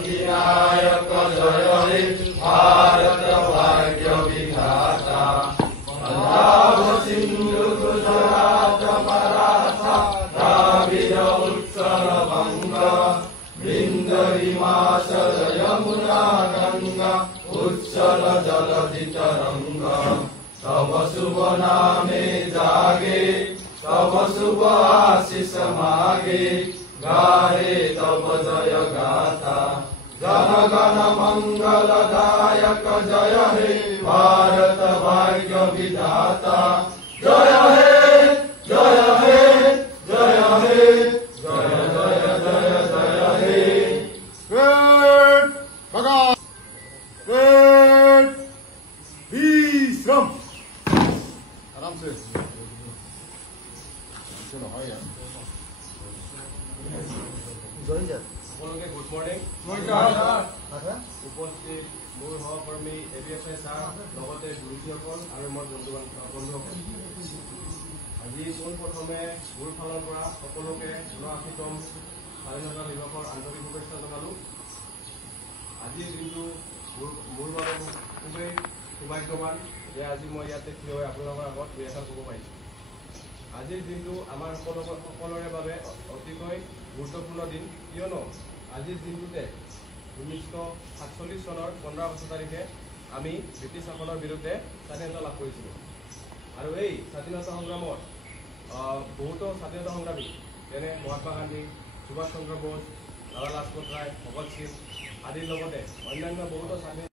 विनायक जय हे भारत भाग्य विधाता पंजाब सिंधु गुजरात मराठा द्राविड उत्कल बंगा विंध्य हिमाचल यमुना गंगा उच्चल जलधि तरंगा तब शुभ नामे जागे तब शुभ आशीष मागे गाहे तब जय गाथा जन गण मंगलदायक जय हे भारत भाग्य विधाता जय हे जय हे जय हे जय जय जय जय हे विश्राम आराम से चलो हाँ यार সকলোকে গুড মৰ্ণিং উপস্থিত মোৰ সহকৰ্মী ABSI ছাৰ লগতে গুৰুজীসকল আৰু মোৰ বন্ধুসকল আজি পোনপ্ৰথমে মোৰ ফালৰ পৰা সকলোকে ৭৯তম স্বাধীনতা দিৱসৰ আন্তৰিক শুভেচ্ছা জনালোঁ। আজিৰ দিনটো মোৰ বাবে খুবেই সৌভাগ্যৱান যে আজি মই ইয়াতে থিয় হৈ আপোনালোকৰ আগত দুই এষাৰ ক'ব পাৰিছোঁ। আজিৰ দিনটো আমাৰ সকলোৰে বাবে অতিকৈ গুৰুত্বপূৰ্ণ দিন, কিয়নো আজিৰ দিনটোতে ১৯৪৭ চনৰ ১৫ আগষ্ট তাৰিখে আমি ব্ৰিটিছ শাসনৰ বিৰুদ্ধে স্বাধীনতা লাভ কৰিছিলোঁ। আৰু এই স্বাধীনতা সংগ্ৰামত বহুতো স্বাধীনতা সংগ্ৰামী যেনে মহাত্মা গান্ধী, সুভাষ চন্দ্ৰ বোস, লালা লাজপত ৰায়, ভগত সিং আদিৰ লগতে অন্যান্য বহুতো স্বাধীনতা